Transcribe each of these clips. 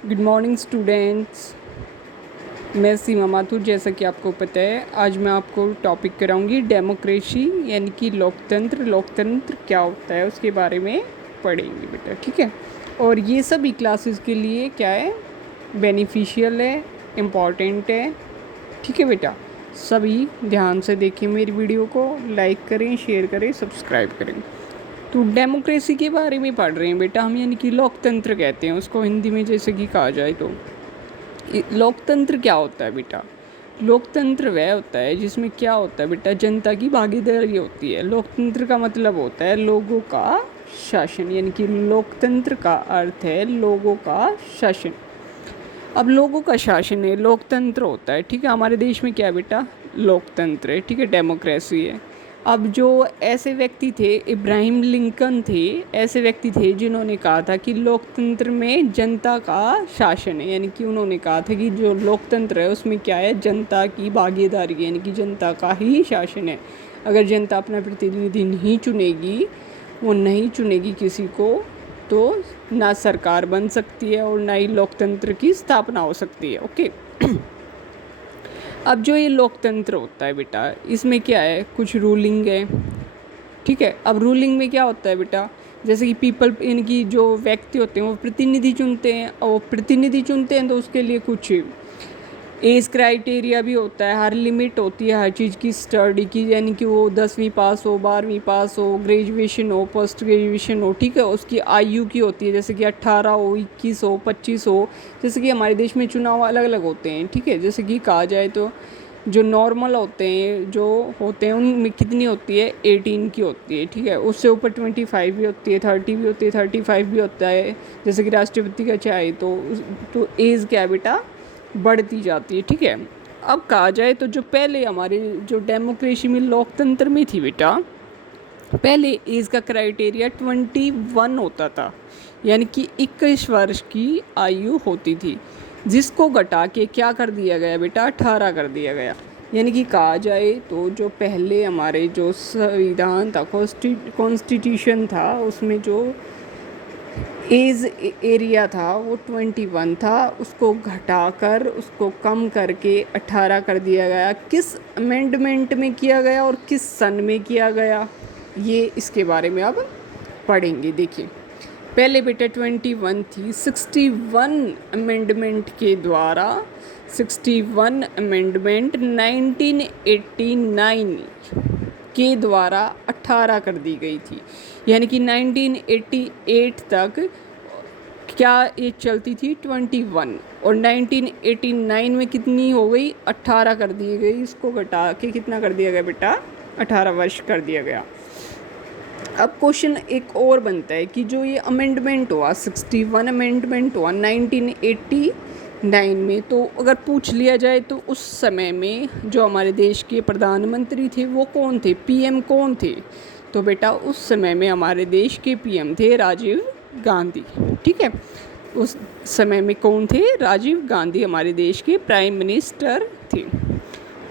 Good morning students. मैं सीमा माथुर। जैसा कि आपको पता है, आज मैं आपको टॉपिक कराऊंगी डेमोक्रेसी यानी कि लोकतंत्र। लोकतंत्र क्या होता है उसके बारे में पढ़ेंगे बेटा, ठीक है। और ये सभी क्लासेस के लिए क्या है, बेनिफिशियल है, इम्पॉर्टेंट है, ठीक है बेटा। सभी ध्यान से देखें मेरी वीडियो को, लाइक करें, शेयर करें, सब्सक्राइब करें। तो डेमोक्रेसी के बारे में पढ़ रहे हैं बेटा हम, यानी कि लोकतंत्र कहते हैं उसको हिंदी में, जैसे कि कहा जाए तो। लोकतंत्र क्या होता है बेटा? लोकतंत्र वह होता है जिसमें क्या होता है बेटा, जनता की भागीदारी होती है। लोकतंत्र का मतलब होता है लोगों का शासन, यानी कि लोकतंत्र का अर्थ है लोगों का शासन। अब लोगों का शासन है, लोकतंत्र होता है, ठीक है। हमारे देश में क्या है बेटा, लोकतंत्र है, ठीक है, डेमोक्रेसी है। अब जो ऐसे व्यक्ति थे, इब्राहिम लिंकन थे, ऐसे व्यक्ति थे जिन्होंने कहा था कि लोकतंत्र में जनता का शासन है, यानी कि उन्होंने कहा था कि जो लोकतंत्र है उसमें क्या है, जनता की भागीदारी, यानी कि जनता का ही शासन है। अगर जनता अपना प्रतिनिधि नहीं चुनेगी, वो नहीं चुनेगी किसी को, तो ना सरकार बन सकती है और ना ही लोकतंत्र की स्थापना हो सकती है। ओके। अब जो ये लोकतंत्र होता है बेटा, इसमें क्या है, कुछ रूलिंग है, ठीक है। अब रूलिंग में क्या होता है बेटा, जैसे कि पीपल, इनकी जो व्यक्ति होते हैं वो प्रतिनिधि चुनते हैं, और प्रतिनिधि चुनते हैं तो उसके लिए कुछ एज क्राइटेरिया भी होता है, हर लिमिट होती है हर चीज़ की स्टडी की, यानी कि वो 10वीं पास हो, 12वीं पास हो, ग्रेजुएशन हो, पोस्ट ग्रेजुएशन हो, ठीक है। उसकी आयु की होती है, जैसे कि 18 हो, 21 हो, 25 हो। जैसे कि हमारे देश में चुनाव अलग अलग होते हैं, ठीक है। जैसे कि कहा जाए तो जो नॉर्मल होते हैं, जो होते हैं उनमें कितनी होती है, 18 की होती है, ठीक है। उससे ऊपर 25 भी होती है, 30 भी होती है, 35 भी होता है। जैसे कि राष्ट्रपति का चाहे तो एज क्या है बेटा, बढ़ती जाती है, ठीक है। अब कहा जाए तो जो पहले हमारे जो डेमोक्रेसी में, लोकतंत्र में थी बेटा, पहले एज का क्राइटेरिया 21 होता था, यानी कि 21 वर्ष की आयु होती थी, जिसको घटा के क्या कर दिया गया बेटा, 18 कर दिया गया। यानी कि कहा जाए तो जो पहले हमारे जो संविधान था, कॉन्स्टिट्यूशन था, उसमें जो एज एरिया था वो 21 था, उसको घटाकर उसको कम करके 18 कर दिया गया। किस अमेंडमेंट में किया गया और किस सन में किया गया, ये इसके बारे में अब पढ़ेंगे। देखिए, पहले बेटा 21 थी, 61 अमेंडमेंट के द्वारा, 61 अमेंडमेंट 1989 के द्वारा 18 कर दी गई थी। यानी कि 1988 तक क्या एज चलती थी, 21, और 1989 में कितनी हो गई, 18 कर दी गई। इसको घटा के कितना कर दिया गया बेटा, 18 वर्ष कर दिया गया। अब क्वेश्चन एक और बनता है कि जो ये अमेंडमेंट हुआ, 61 अमेंडमेंट हुआ 1989 में, तो अगर पूछ लिया जाए तो उस समय में जो हमारे देश के प्रधानमंत्री थे वो कौन थे, पीएम कौन थे, तो बेटा उस समय में हमारे देश के पीएम थे राजीव गांधी, ठीक है। उस समय में कौन थे, राजीव गांधी हमारे देश के प्राइम मिनिस्टर थे।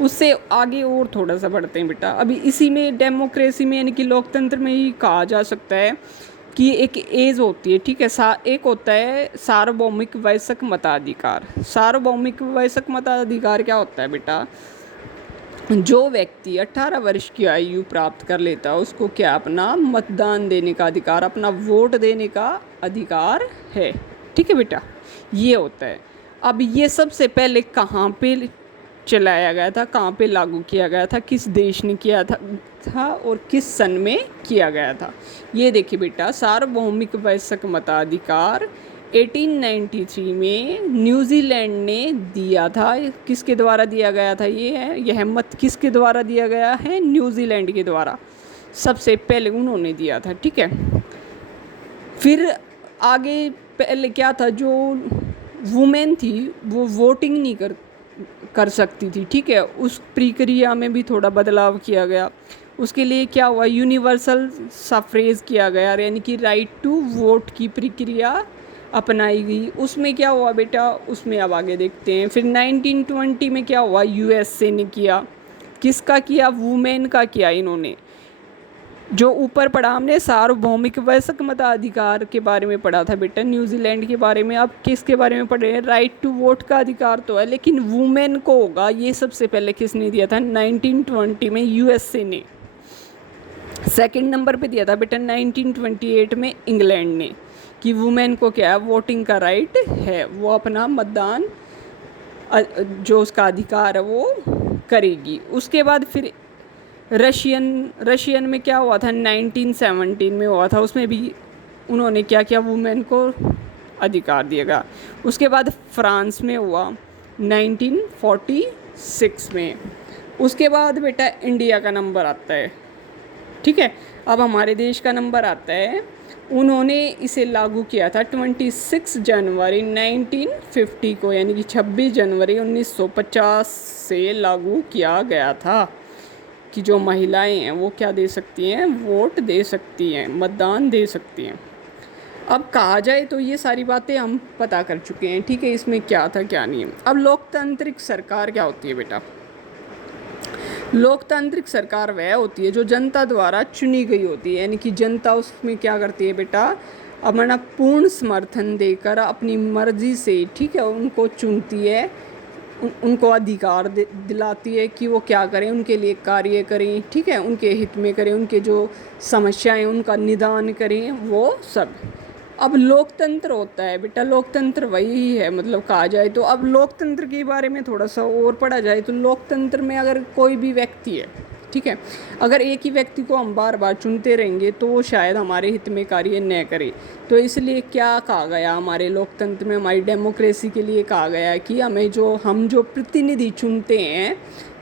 उससे आगे और थोड़ा सा बढ़ते हैं बेटा, अभी इसी में डेमोक्रेसी में, यानी कि लोकतंत्र में ही कहा जा सकता है कि एक एज होती है, ठीक है। एक होता है सार्वभौमिक वयस्क मताधिकार। सार्वभौमिक वयस्क मताधिकार क्या होता है बेटा, जो व्यक्ति 18 वर्ष की आयु प्राप्त कर लेता है उसको क्या, अपना मतदान देने का अधिकार, अपना वोट देने का अधिकार है, ठीक है बेटा, ये होता है। अब ये सबसे पहले कहाँ पे चलाया गया था, कहाँ पे लागू किया गया था, किस देश ने किया था और किस सन में किया गया था, ये देखिए बेटा। सार्वभौमिक वयस्क मताधिकार 1893 में न्यूजीलैंड ने दिया था। किसके द्वारा दिया गया था, ये है, यह मत किसके द्वारा दिया गया है, न्यूजीलैंड के द्वारा सबसे पहले उन्होंने दिया था, ठीक है। फिर आगे पहले क्या था, जो वुमेन थी वो वोटिंग नहीं कर सकती थी, ठीक है। उस प्रक्रिया में भी थोड़ा बदलाव किया गया। उसके लिए क्या हुआ, यूनिवर्सल सफ्रेज किया गया, यानी कि राइट टू वोट की प्रक्रिया अपनाई गई। उसमें क्या हुआ बेटा, उसमें अब आगे देखते हैं। फिर 1920 में क्या हुआ, यूएसए ने किया, किसका किया, वुमेन का किया इन्होंने। जो ऊपर पढ़ा हमने सार्वभौमिक वयस्क मताधिकार के बारे में पढ़ा था बेटा, न्यूजीलैंड के बारे में। अब किसके बारे में पढ़ रहे हैं? राइट टू वोट का अधिकार तो है, लेकिन वुमेन को होगा, ये सबसे पहले किसने दिया था? 1920 में यूएसए ने। सेकंड नंबर पे दिया था बेटा 1928 में इंग्लैंड ने, कि वुमेन को क्या है, वोटिंग का राइट है, वो अपना मतदान जो उसका अधिकार है वो करेगी। उसके बाद फिर रशियन में क्या हुआ था? 1917 में हुआ था, उसमें भी उन्होंने क्या किया, वुमेन को अधिकार दिया गया। उसके बाद फ्रांस में हुआ 1946 में। उसके बाद बेटा इंडिया का नंबर आता है, ठीक है। अब हमारे देश का नंबर आता है, उन्होंने इसे लागू किया था 26 जनवरी 1950 को, यानी कि 26 जनवरी 1950 से लागू किया गया था कि जो महिलाएं हैं वो क्या दे सकती हैं? वोट दे सकती हैं, मतदान दे सकती हैं। अब कहा जाए तो ये सारी बातें हम पता कर चुके हैं, ठीक है, इसमें क्या था क्या नहीं है। अब लोकतांत्रिक सरकार क्या होती है बेटा? लोकतांत्रिक सरकार वह होती है जो जनता द्वारा चुनी गई होती है, यानी कि जनता उसमें क्या करती है बेटा? अपना पूर्ण समर्थन देकर अपनी मर्जी से, ठीक है, उनको चुनती है, उनको अधिकार दिलाती है कि वो क्या करें, उनके लिए कार्य करें, ठीक है, उनके हित में करें, उनके जो समस्याएं उनका निदान करें, वो सब। अब लोकतंत्र होता है बेटा, लोकतंत्र वही है, मतलब कहा जाए तो। अब लोकतंत्र के बारे में थोड़ा सा और पढ़ा जाए तो लोकतंत्र में अगर कोई भी व्यक्ति है, ठीक है, अगर एक ही व्यक्ति को हम बार बार चुनते रहेंगे तो वो शायद हमारे हित में कार्य न करे। तो इसलिए क्या कहा गया हमारे लोकतंत्र में, हमारी डेमोक्रेसी के लिए कहा गया है कि हम जो प्रतिनिधि चुनते हैं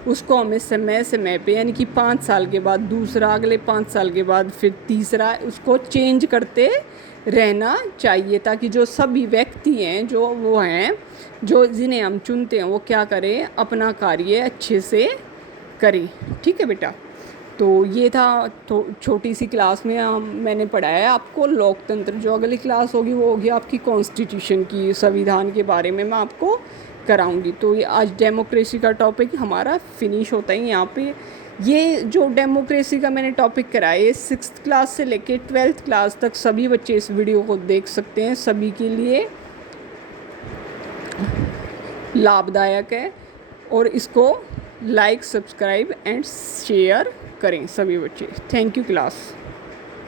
उसको हमें समय समय पे, यानी कि 5 साल के बाद दूसरा, अगले 5 साल के बाद फिर तीसरा, उसको चेंज करते रहना चाहिए, ताकि जो सभी व्यक्ति हैं जो वो हैं जो जिन्हें हम चुनते हैं वो क्या करें, अपना कार्य अच्छे से करें, ठीक है बेटा। तो ये था तो छोटी सी क्लास में मैंने पढ़ाया आपको लोकतंत्र। जो अगली क्लास होगी वो होगी आपकी कॉन्स्टिट्यूशन की, संविधान के बारे में मैं आपको कराऊंगी। तो ये आज डेमोक्रेसी का टॉपिक हमारा फिनिश होता है यहाँ पे। ये जो डेमोक्रेसी का मैंने टॉपिक कराया ये 6th क्लास से लेके 12th क्लास तक सभी बच्चे इस वीडियो को देख सकते हैं, सभी के लिए लाभदायक है। और इसको लाइक, सब्सक्राइब एंड शेयर करें सभी बच्चे। Thank you class.